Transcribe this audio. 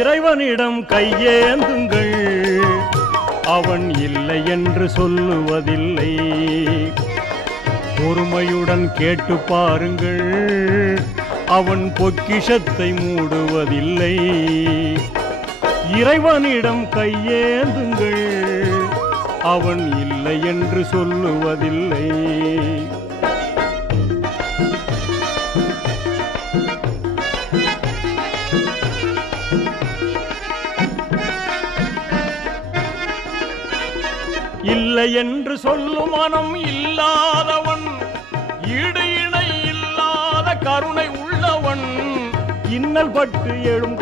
இறைவனிடம் கையேந்துங்கள், அவன் இல்லை என்று சொல்லுவதில்லை. பொறுமையுடன் கேட்டு பாருங்கள், அவன் பொக்கிஷத்தை மூடுவதில்லை. இறைவனிடம் கையேந்துங்கள், அவன் இல்லை என்று சொல்லுவதில்லை. இல்லை என்று சொல்லும் மனம் இல்லாதவன், ஈடு இணை இல்லாத கருணை உள்ளவன், இன்னல் பட்டு எழும்